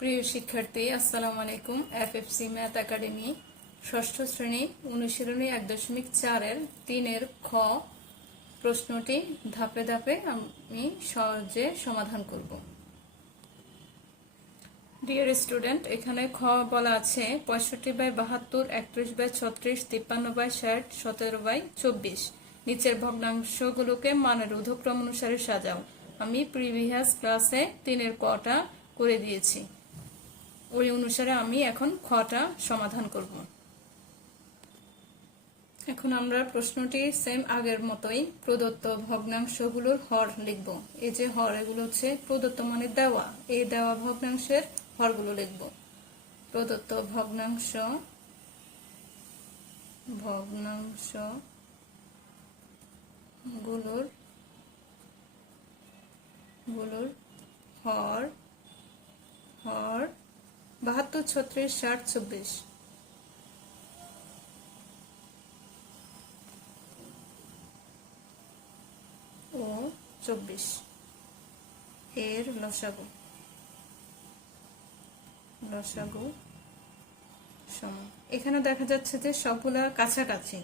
প্রিয় শিক্ষার্থী, আসসালামু আলাইকুম। এফএফসি ম্যাথ একাডেমি ষষ্ঠ শ্রেণী অনুশীলনী 1.4 3 খ প্রশ্নটি ধাপে ধাপে আমি সহজে সমাধান করব। ডিয়ার স্টুডেন্ট, এখানে খ বলা আছে 65/72, 31/36, 53/60, 17/24। নিচের ভগ্নাংশগুলোকে মানের ঊর্ধ্বক্রম অনুসারে সাজাও। আমি প্রিভিয়াস ক্লাসে 3 কটা করে দিয়েছি, ওই অনুসারে আমি এখন খটা সমাধান করব। এখন আমরা প্রশ্নটি সেম আগের মতোই প্রদত্ত ভগ্নাংশগুলোর হর লিখব। এই যে হর, এগুলো হচ্ছে প্রদত্ত মানে দেওয়া, এই দেওয়া ভগ্নাংশের হরগুলো লিখব। প্রদত্ত ভগ্নাংশগুলোর হর 72, 36, 60, 24 ও 24 এর লসাগু সমান। এখানে দেখা যাচ্ছে যে সবগুলা কাছাকাছি,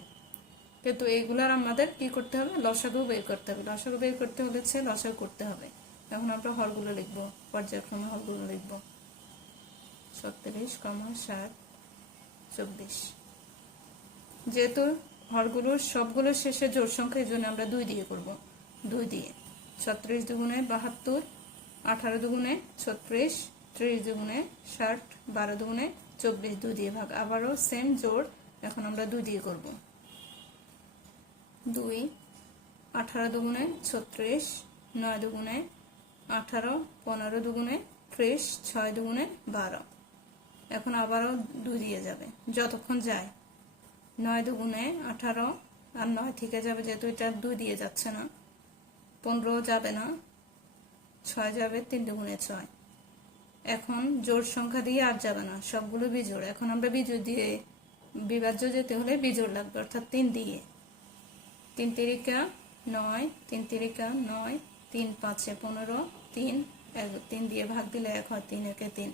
কিন্তু এইগুলার আমাদের কি করতে হবে? লসাগু বের করতে হবে। লসাগু বের করতে হলে লসাগু করতে হবে। এখন আমরা হরগুলো লিখবো, পর্যায়ক্রমে হরগুলো লিখবো। 36, 60, 24। যেহেতু হরগুলোর সবগুলো শেষে জোড় সংখ্যা, এই জন্য আমরা 2 দিয়ে করব। 2 দিয়ে 36 দুগুণে 72, 18 দুগুণে 36, 30 দুগুণে 60, 12 দুগুণে 24, 2 দিয়ে ভাগ। আবারও সেম জোড়, এখন আমরা 2 দিয়ে করব। 2, 18 দুগুণে 36, 9 দুগুণে 18, 15 দুগুণে 30, 6 দুগুণে 12। এখন আবারও 2 দিয়ে যাবে যতক্ষণ যায়। 9 দুগুণে 18 আর 9 থেকে যাবে, যেহেতু এটা 2 দিয়ে যাচ্ছে না। 15 যাবে না, 6 যাবে, 3 দুগুণে 6। এখন জোড় সংখ্যা দিয়ে আর যাবে না, সবগুলো বিজোড়। এখন আমরা বিজোড় দিয়ে বিভাজ্য যেতে হলে বিজোড় লাগবে, অর্থাৎ 3 দিয়ে। 3 তিরিকা 9, 3 তিরিকা 9, 3 5 15, 3 দিয়ে ভাগ দিলে 1 হয়, 3 একে 3।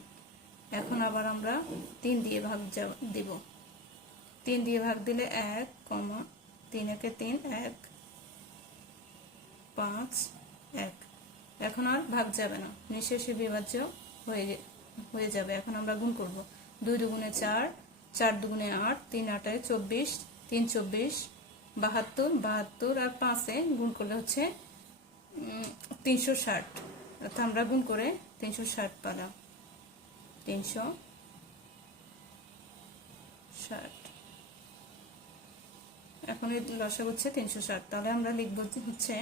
এখন আবার আমরা 3 দিয়ে ভাগ দিব। 3 দিয়ে ভাগ দিলে 1, 3 একে 3, 1, 5, 1। এখন আর ভাগ যাবে না, নিঃশেষে বিভাজ্য হয়ে যাবে। এখন আমরা গুণ করব। 2 দুগুণে 4, 4 দুগুণে 8, 3 8 24, 3 24, 72, 72 আর 5 গুণ করলে হচ্ছে 360। অর্থাৎ আমরা গুণ করে 360 পেলাম। 360। এখন এই লসাগু হচ্ছে 360। তাহলে আমরা লিখব হচ্ছে,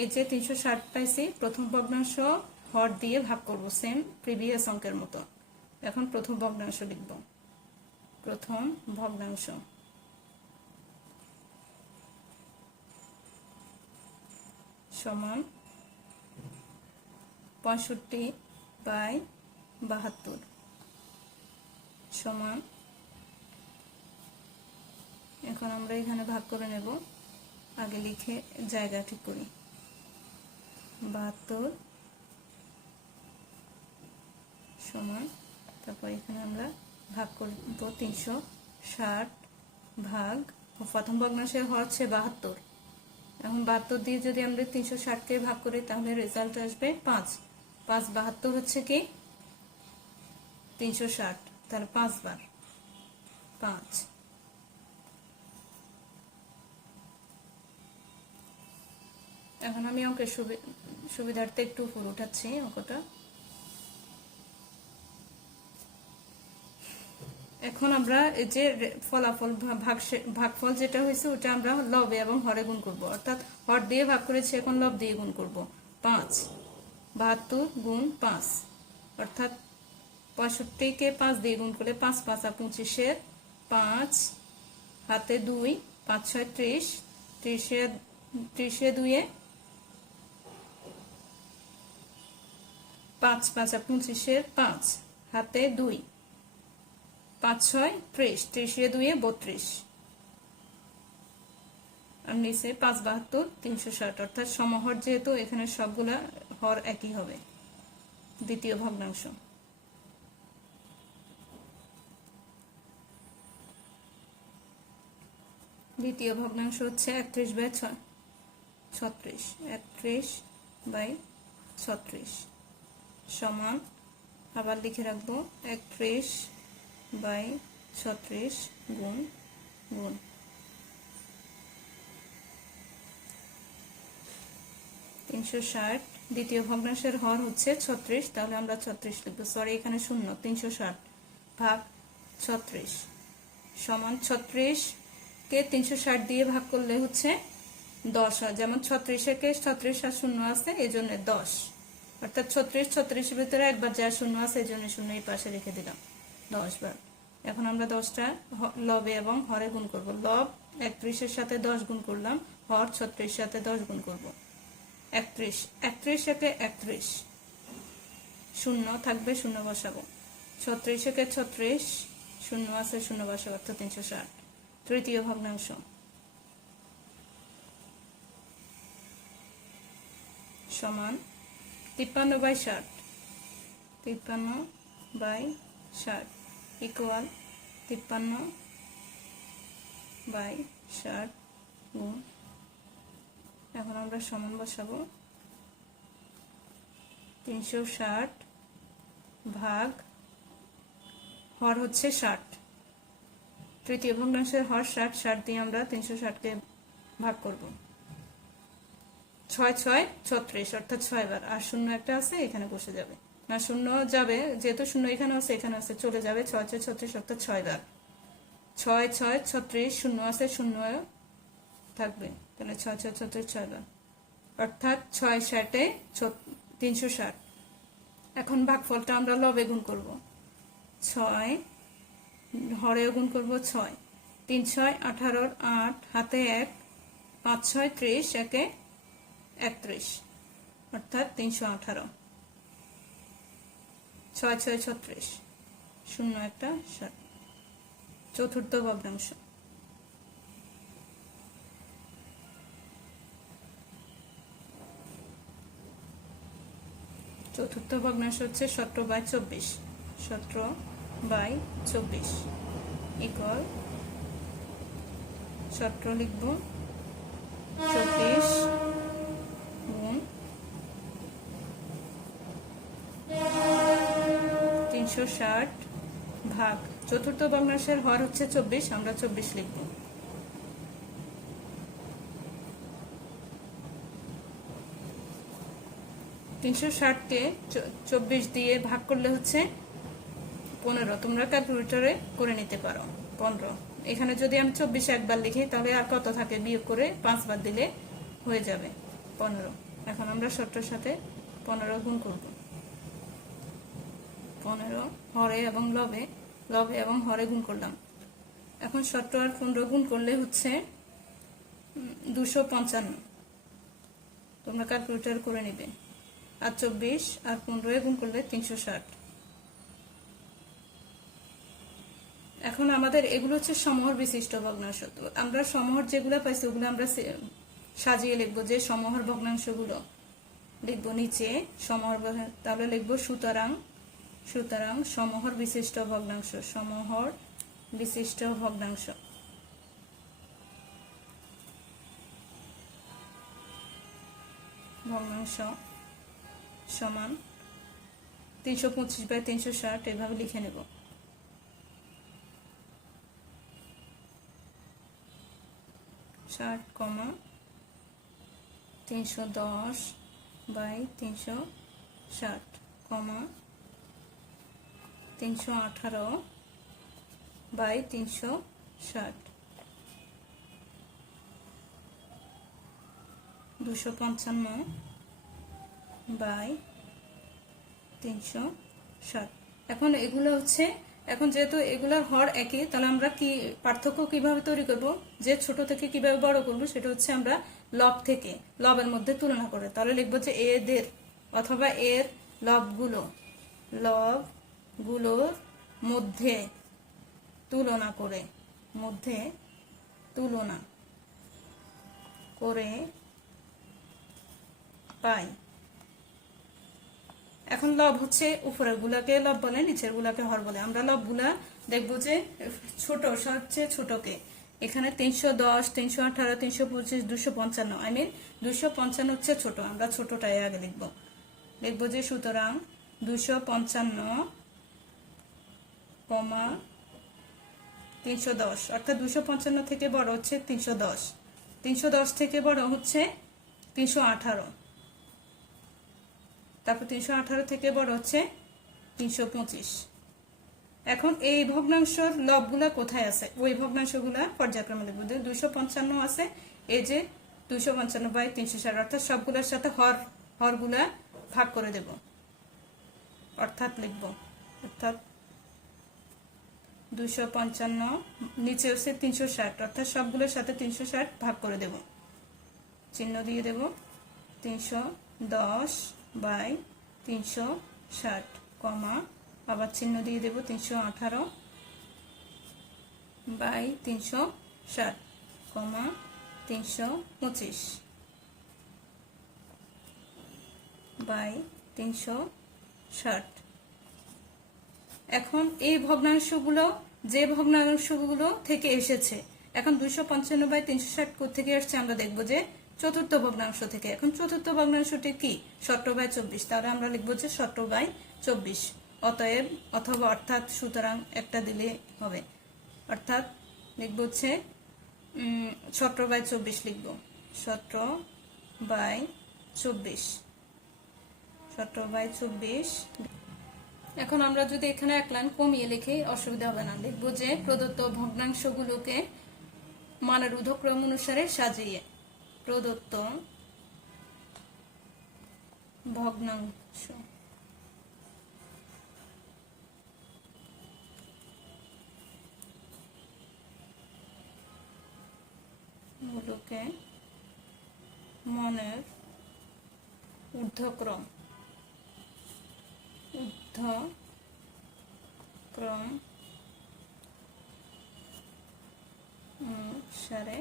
এই যে 360 পাইছি, প্রথম ভগ্নাংশ হর দিয়ে ভাগ করব, সেম প্রিভিয়াস অঙ্কের মতো। এখন প্রথম ভগ্নাংশ লিখব। প্রথম ভগ্নাংশ সমান 65/72 সমান। এখন আমরা এখানে ভাগ করে নেব। আগে লিখে জায়গা ঠিক করি। 72 সমান, তারপর এখানে আমরা ভাগ করব 360 ভাগ, প্রথম ভগ্নাংশের হর হচ্ছে 72। এখন 72 দিয়ে যদি আমরা 360কে ভাগ করি, তাহলে রেজাল্ট আসবে 5। 5/72 হচ্ছে কি 360, তাহলে 5 বার 5। এখন আমি অঙ্কের সুবিধার্থে একটু উপর উঠাচ্ছি অঙ্কটা। এখন আমরা এই যে ফলাফল ভাগফল যেটা হয়েছে, ওটা আমরা লবে এবং হরে গুণ করব। অর্থাৎ হর দিয়ে ভাগ করেছি, এখন লব দিয়ে গুণ করব। 5, 72 গুণ 5, অর্থাৎ 65কে 5 দিয়ে গুণ করলে 5 5 25, 5 হাতে 2, 5 6 30, 30 2 5 5 25, 5 হাতে 2, 5 6 30, 30 2 32 আর নিচে 5/72, 360। অর্থাৎ সমহর যেহেতু, এখানে সবগুলা হর একই হবে। দ্বিতীয় ভগ্নাংশ দ্বিতীয় ভগ্নাংশ হচ্ছে 31/36, 31/36 সমান, আবার লিখে রাখবো 31/36 গুণ গুণ 360। দ্বিতীয় ভগ্নাংশের হর হচ্ছে 36, তাহলে আমরা 36 লিখবো, সরি এখানে শূন্য, 360 ভাগ 36 সমান 36 কে 360 দিয়ে ভাগ করলে হচ্ছে 10 হয়, যেমন 36-কে 36 আর শূন্য আছে এই জন্য 10, অর্থাৎ 36-36 ভিতরে একবার যা শূন্য আছে এই জন্য শূন্য এই পাশে রেখে দিলাম 10 বার। এখন আমরা 10টা লবে এবং হরে গুণ করব। লব 31-এর সাথে 10 গুণ করলাম, হর 36 সাথে 10 গুণ করব। 31 31-একে 31, শূন্য থাকবে শূন্য বসাবো, 36-একে 36, শূন্য আছে শূন্য বসাবো, অর্থাৎ 360। তৃতীয় ভগ্নাংশ সমান 53/60, 53/60 ইকুয়াল 53/60 গুণ, এখন আমরা সমান বসাবো 360 ভাগ হর হচ্ছে 60, তৃতীয় ভগ্নাংশের হর 60, 60 দিয়ে আমরা 360-কে ভাগ করব। 6 6 36, অর্থাৎ 6 বার, আর শূন্য একটা আছে এখানে বসে যাবে, না শূন্য যাবে, যেহেতু শূন্য এখানে আছে এখানে আছে চলে যাবে, 6 6 36 অর্থাৎ 6 বার, 6 6 36, শূন্য আছে শূন্য থাকবে, তাহলে 6 6 36 6 বার, অর্থাৎ 6 60 360। এখন ভাগফলটা আমরা লবে গুণ করব, 6 হরে গুণ করব 6, 3 6 18, 8 হাতে 1, 5 6 30, একে 31, অর্থাৎ 318, 6 6 36, শূন্য একটা 7। চতুর্থ ভগ্নাংশ হচ্ছে 17/24, 17/24 ইকুয়াল 17 লিখব, 24 গুণ 360 ভাগ, চতুর্থ ভগ্নাংশের হর হচ্ছে 24, আমরা 24 লিখব। তিনশো 360-কে 24 দিয়ে ভাগ করলে হচ্ছে 15, তোমরা ক্যালকুলেটরে করে নিতে পারো 15। এখানে যদি আমি 24 একবার লিখি তাহলে আর কত থাকে, বিয়োগ করে 5 বার দিলে হয়ে যাবে 15। এখন আমরা 17-এর সাথে 15 গুণ করব, 15 হরে এবং লবে এবং হরে গুণ করলাম। এখন 17 আর 15 গুণ করলে হচ্ছে 255, তোমরা ক্যালকুলেটর করে নিবে, আর 24 আর 15 গুণ করলে 360। এখন আমাদের এগুলো হচ্ছে সমহর বিশিষ্ট ভগ্নাংশ, আমরা সমহর যেগুলো পাইছি ওগুলো আমরা সাজিয়ে লিখবো, যে সমহর ভগ্নাংশগুলো লিখবো নিচে সমহর, তাহলে লিখবো সুতরাং সমহর বিশিষ্ট ভগ্নাংশ, সমহর বিশিষ্ট ভগ্নাংশ সমান 325/360, এভাবে লিখে নেব। 60, 310/360, 318/360, 255/360। এখন এগুলো হচ্ছে, এখন যেহেতু এগুলোর হর একই, তাহলে আমরা কি পার্থক্য কিভাবে তৈরি করব, যে ছোট থেকে কিভাবে বড় করব, সেটা হচ্ছে আমরা লব থেকে লবের মধ্যে তুলনা করে, তাহলে লিখবো যে এদের অথবা এর লবগুলোর মধ্যে তুলনা করে পাই। এখন লব হচ্ছে উপরের গুলাকে লব বলে, নিচের গুলাকে হর বলে। আমরা লবগুলা দেখবো যে ছোট, সবচেয়ে ছোটকে এখানে 310, 318, 325, 255, আই মিন 255 হচ্ছে ছোট, আমরা ছোটটাই আগে লিখবো। লিখবো যে সুতরাং 255, 310, অর্থাৎ 255 থেকে বড় হচ্ছে 310, 310 থেকে বড় হচ্ছে 318, তারপর 318 থেকে বড় হচ্ছে 325। এখন এই ভগ্নাংশের লবগুলা কোথায় আছে, ওই ভগ্নাংশগুলা পর্যায়ক্রমে লিখব। 255 আছে, এই যে 255/360, অর্থাৎ সবগুলোর সাথে হরগুলা ভাগ করে দেব, অর্থাৎ লিখব, অর্থাৎ 255 নিচে হচ্ছে 360, অর্থাৎ সবগুলোর সাথে 360 ভাগ করে দেব, চিহ্ন দিয়ে দেব 310/360, কমা, আবার চিহ্ন দিয়ে দেব 318/360, কমা 325/360। এখন এই ভগ্নাংশগুলো যে ভগ্নাংশগুলো থেকে এসেছে, এখন 255/360 থেকে আসছে আমরা দেখব যে চতুর্থ ভগ্নাংশ থেকে। এখন চতুর্থ ভগ্নাংশটি কি, 17/24, তাহলে আমরা লিখবো যে 17/24, অতএব অথবা অর্থাৎ সুতরাং একটা দিলে হবে, অর্থাৎ লিখবো হচ্ছে 17/24 লিখবো, 17/24, 17/24। এখন আমরা যদি এখানে এক লাইন কমিয়ে লিখি অসুবিধা হবে না, লিখবো যে প্রদত্ত ভগ্নাংশগুলোকে মানের ঊর্ধ্বক্রম অনুসারে সাজিয়ে, প্রদত্ত ভগ্নাংশ গুলোকে মানের ঊর্ধ্বক্রম অনুসারে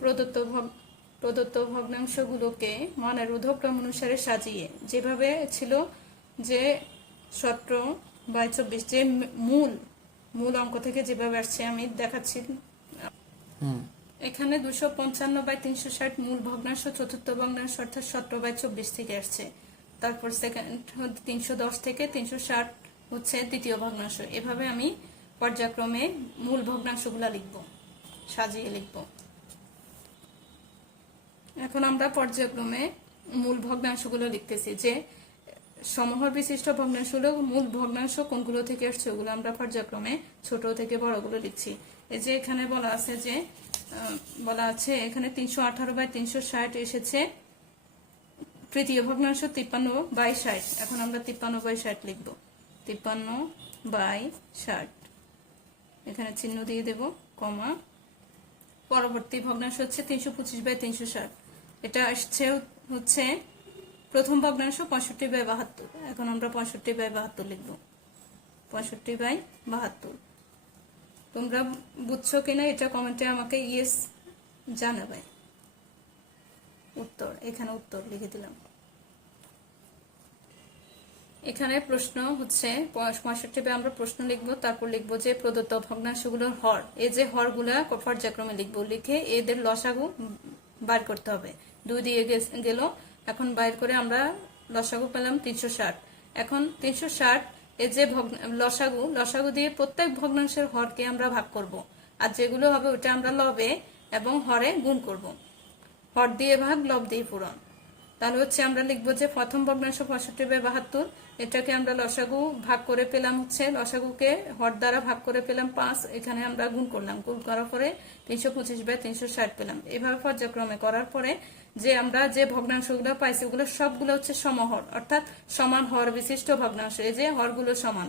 প্রদত্ত ভগ্নাংশগুলোকে মানের ঊর্ধ্বক্রম অনুসারে সাজিয়ে, যেভাবে ছিল যে 17/24, যে মূল অঙ্ক থেকে যেভাবে আসছে আমি দেখাচ্ছি। এখানে 255/360 মূল ভগ্নাংশ, চতুর্থ ভগ্নাংশ অর্থাৎ 17/24 থেকে আসছে। তারপর সেকেন্ড 310 থেকে 360 হচ্ছে তৃতীয় ভগ্নাংশ। এভাবে আমি পর্যায়ক্রমে মূল ভগ্নাংশগুলা লিখব, সাজিয়ে লিখব। এখন আমরা পর্যায়ক্রমে মূল ভগ্নাংশগুলো লিখতেছি, যে সমহর বিশিষ্ট ভগ্নাংশগুলো মূল ভগ্নাংশ কোনগুলো থেকে আসছে ওগুলো আমরা পর্যায়ক্রমে ছোট থেকে বড়গুলো লিখছি। এই যে এখানে বলা আছে যে এখানে 318/360 এসেছে তৃতীয় ভগ্নাংশ 53/60। এখন আমরা 53/60 লিখব, 53/60, এখানে চিহ্ন দিয়ে দেব, কমা, পরবর্তী ভগ্নাংশ হচ্ছে 325/360, এটা আসছে হচ্ছে প্রথম ভগ্নাংশ 65/72। এখন আমরা 65/72 লিখব, 65/72। তোমরা বুঝছো কিনা এটা কমেন্টে আমাকে ইয়েস জানাবে। উত্তর, এখানে উত্তর লিখে দিলাম। এখানে প্রশ্ন হচ্ছে 65 আমরা প্রশ্ন লিখবো, তারপর লিখবো যে প্রদত্ত ভগ্নাংশগুলোর হর, এই যে হরগুলা পর্যায়ক্রমে লিখবো, লিখে এদের লসাগু বার করতে হবে। 2 দিয়ে গেল, এখন বাইর করে আমরা লসাগু পেলাম 360। এখন 360 এই যে লসাগু দিয়ে প্রত্যেক ভগ্নাংশের হরকে আমরা ভাগ করব, আর যেগুলো হবে ওটা আমরা লবে এবং হরে গুণ করব। হর দিয়ে ভাগ, লব দিয়ে পূরণ। তাহলে হচ্ছে আমরা লিখবো যে প্রথম ভগ্নাংশ 65/72, এটাকে আমরা লসাগু ভাগ করে পেলাম হচ্ছে, লসাগুকে হর দ্বারা ভাগ করে পেলাম 5, এখানে আমরা গুণ করলাম, গুণ করার পরে 325/360 পেলাম। এভাবে পর্যায়ক্রমে করার পরে যে আমরা যে ভগ্নাংশগুলো পাইছি ওগুলো সবগুলো হচ্ছে সমহর, অর্থাৎ সমান হর বিশিষ্ট ভগ্নাংশ। এই যে হরগুলো সমান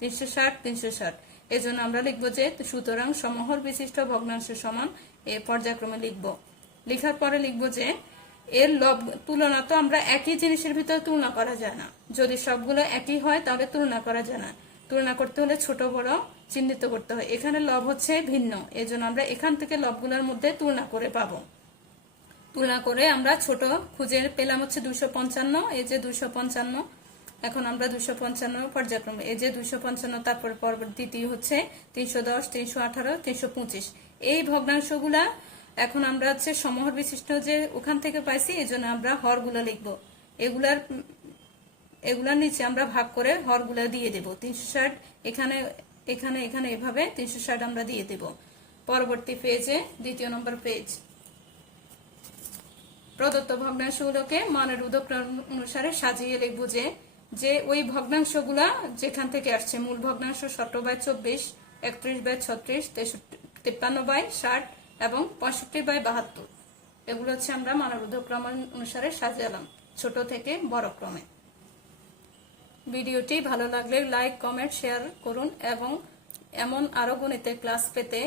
360 360, এই জন্য আমরা লিখবো যে সুতরাং সমহর বিশিষ্ট ভগ্নাংশ সমান, এ পর্যায়ক্রমে লিখবো। লেখার পরে লিখবো যে এর লব তুলনা, তো আমরা একই জিনিসের ভিতরে তুলনা করা যায় না, যদি সবগুলো একই হয় তাহলে তুলনা করা যায় না, তুলনা করতে হলে ছোট বড় চিহ্নিত করতে হয়। এখানে লব হচ্ছে ভিন্ন, এজন্য আমরা এখান থেকে লবগুলোর মধ্যে তুলনা করে পাবো। তুলনা করে আমরা ছোট খুঁজে পেলাম হচ্ছে 255, এই যে 255, এখন আমরা 255 পর্যায়ক্রমে, এই যে 255, তারপর পরবর্তী হচ্ছে 310, 318, 325। এই ভগ্নাংশগুলা এখন আমরা হচ্ছে সমহর বিশিষ্ট যে ওখান থেকে পাইছি, এই জন্য আমরা হরগুলো লিখবো। এগুলার নিচে আমরা ভাগ করে হরগুলো দিয়ে দেব। 360 এখানে এখানে এখানে এভাবে 360 আমরা দিয়ে দেব। পরবর্তী পেজে, 2 নম্বর পেজ, প্রদত্ত ভগ্নাংশগুলোকে মানের ঊর্ধ্বক্রম অনুসারে সাজিয়ে লিখবো যে ওই ভগ্নাংশগুলা যেখান থেকে আসছে, মূল ভগ্নাংশ 17/24, 31/36, 53/60 এবং 65/72, এগুলো হচ্ছে আমরা মানের ঊর্ধ্বক্রম অনুসারে সাজালাম ছোট থেকে বড় ক্রমে। ভিডিওটি ভালো লাগলে লাইক, কমেন্ট, শেয়ার করুন এবং এমন আরো গণিতের ক্লাস পেতে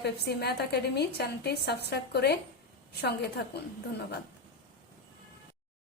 FFC ম্যাথ একাডেমি চ্যানেলটি সাবস্ক্রাইব করে সঙ্গে থাকুন। ধন্যবাদ।